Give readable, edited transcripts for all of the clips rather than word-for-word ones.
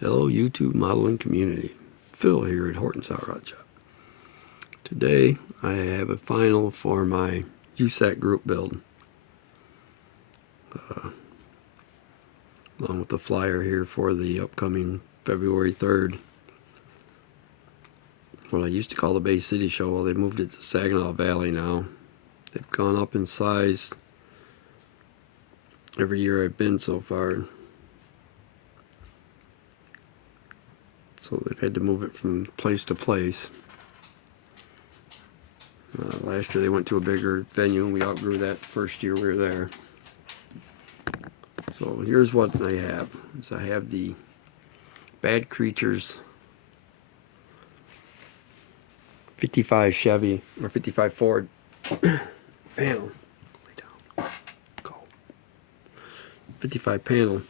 Hello YouTube modeling community. Phil here at Horton's Hot Rod Shop. Today I have a final for my USACC group build. Along with the flyer here for the upcoming February 3rd. What I used to call the Bay City Show. Well, they moved it to Saginaw Valley now. They've gone up in size every year I've been so far. So they've had to move it from place to place. Last year they went to a bigger venue and we outgrew that first year we were there. So here's what I have. I have the Bad Creatures 55 Chevy or 55 Ford panel. Lay down. Go. 55 panel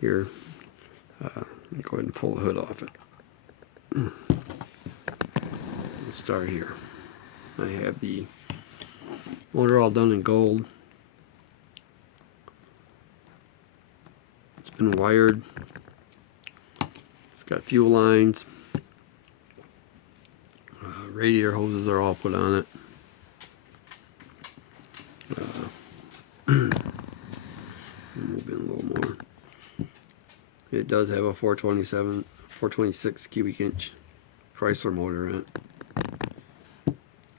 here. Let me go ahead and pull the hood off it. Let's start here. I have the motor all done in gold. It's been wired. It's got fuel lines. Radiator hoses are all put on it. Move in a little more. It does have a 426 cubic inch Chrysler motor in it.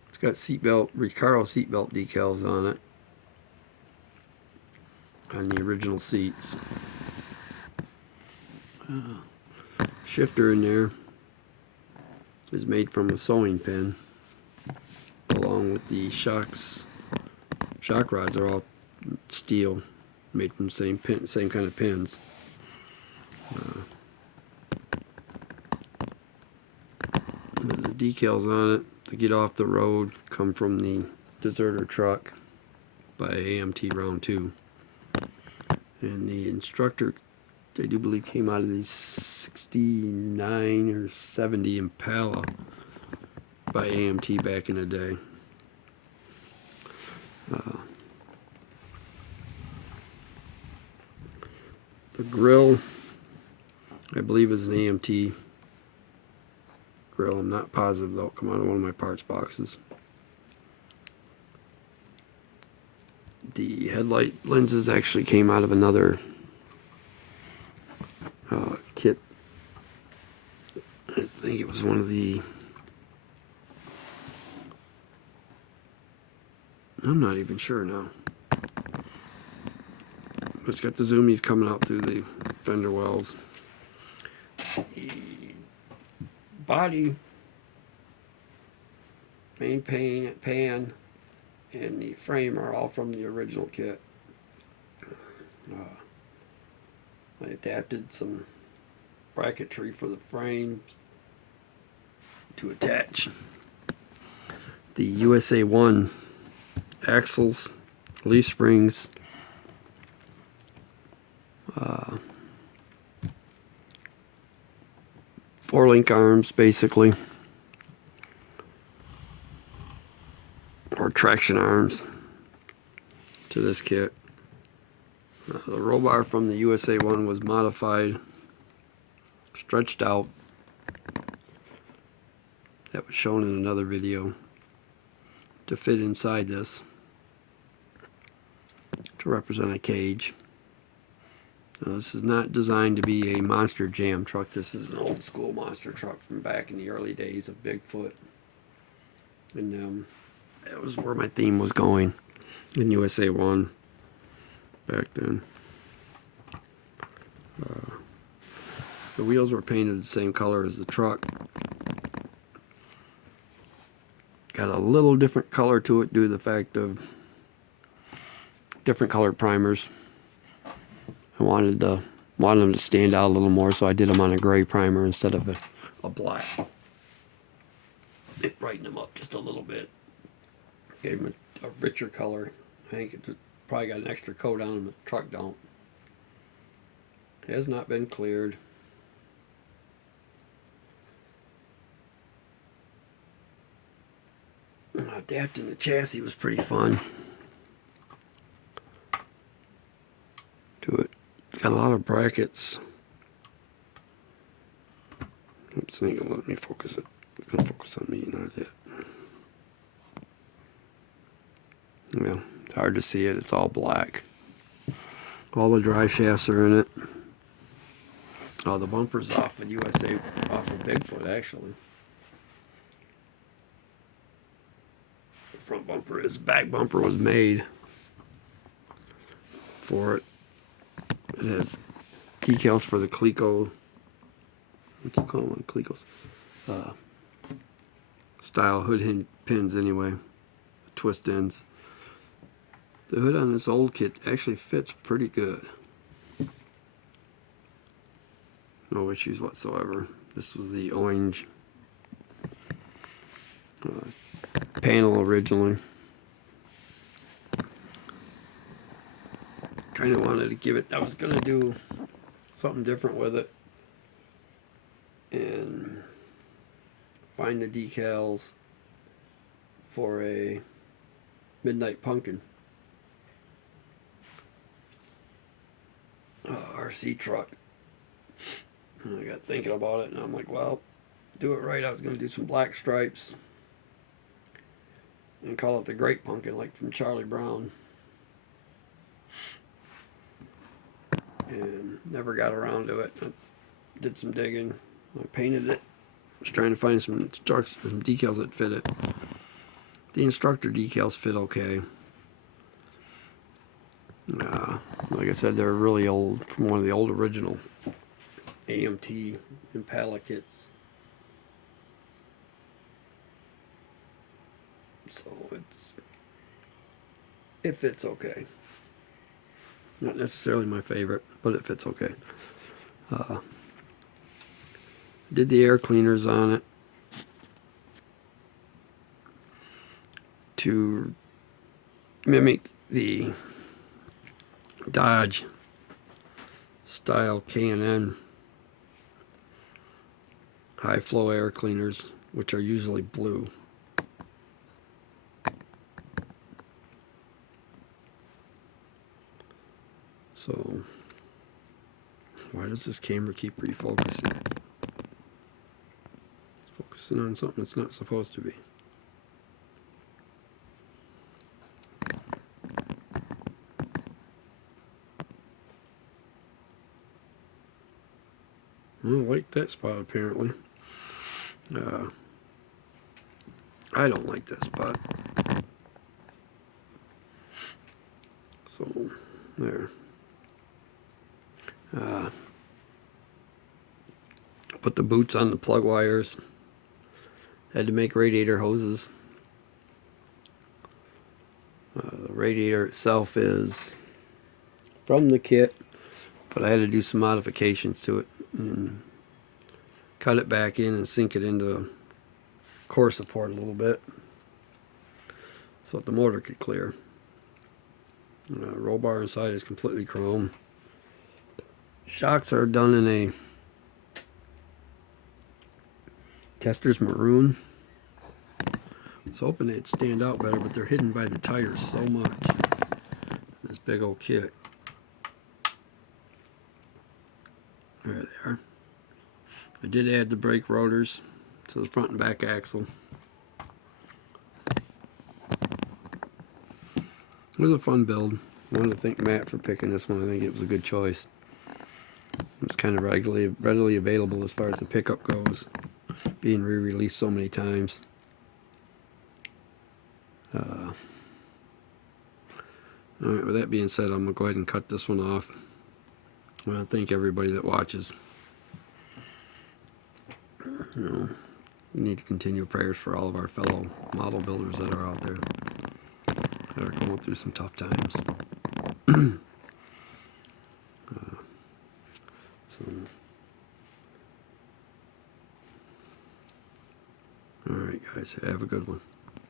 It's got seatbelt, Recaro seatbelt decals on it, on the original seats. Shifter in there is made from a sewing pin, along with the shocks. Shock rods are all steel, made from the same kind of pins. The decals on it to get off the road come from the Deserter truck by AMT Round 2. And the instructor, I do believe, came out of the 69 or 70 Impala by AMT back in the day. The grill, I believe, is an AMT grill. I'm not positive though. It'll come out of one of my parts boxes. The headlight lenses actually came out of another kit. I think it was one of the... I'm not even sure now. It's got the zoomies coming out through the fender wells. The body, main pan, and the frame are all from the original kit. I adapted some bracketry for the frame to attach the USA-1 axles, leaf springs, four-link arms, basically, or traction arms to this kit. The roll bar from the USA-1 was modified, stretched out. That was shown in another video to fit inside this to represent a cage. Now, this is not designed to be a monster jam truck. This is an old school monster truck from back in the early days of Bigfoot. And that was where my theme was going in USA-1 back then. The wheels were painted the same color as the truck. Got a little different color to it due to the fact of different colored primers. I wanted them to stand out a little more, so I did them on a gray primer instead of a black. It brightened them up just a little bit. Gave them a richer color. I think it probably got an extra coat on them, but the truck don't. It has not been cleared. Adapting the chassis was pretty fun. To it. Got a lot of brackets Oops, it ain't gonna let me focus it. It's gonna focus on me, not it. Well, it's hard to see it. It's all black. All the drive shafts are in it. Oh, the bumper's off of USA, off of Bigfoot, actually. The front bumper is, back bumper was made for it. It has decals for the Cleco, what's it called? Clecos. Style hood pins anyway. Twist ends. The hood on this old kit actually fits pretty good. No issues whatsoever. This was the orange panel originally. Kind of wanted to give it, I was going to do something different with it and find the decals for a Midnight Pumpkin RC truck. And I got thinking about it and I'm like, well, do it right. I was going to do some black stripes and call it the Great Pumpkin, like from Charlie Brown. And never got around to it. I did some digging. I painted it. I was trying to find some decals that fit it. The instructor decals fit okay. Like I said, they're really old, from one of the old original AMT Impala kits. So it fits okay. Not necessarily my favorite, but it fits okay. Did the air cleaners on it to mimic the Dodge style K&N high flow air cleaners, which are usually blue. So why does this camera keep refocusing? It's focusing on something it's not supposed to be. I don't like that spot apparently. I don't like that spot. So there. Put the boots on the plug wires. Had to make radiator hoses. The radiator itself is from the kit, but I had to do some modifications to it and cut it back in and sink it into core support a little bit so that the motor could clear. Roll bar inside is completely chrome. Shocks are done in a Tester's maroon. I was hoping they'd stand out better, but they're hidden by the tires so much. This big old kit. There they are. I did add the brake rotors to the front and back axle. It was a fun build. I wanted to thank Matt for picking this one. I think it was a good choice. It's kind of readily available as far as the pickup goes, being re-released so many times. Alright, with that being said, I'm going to go ahead and cut this one off. I want to thank everybody that watches. We need to continue prayers for all of our fellow model builders that are out there that are going through some tough times. Alright guys, have a good one.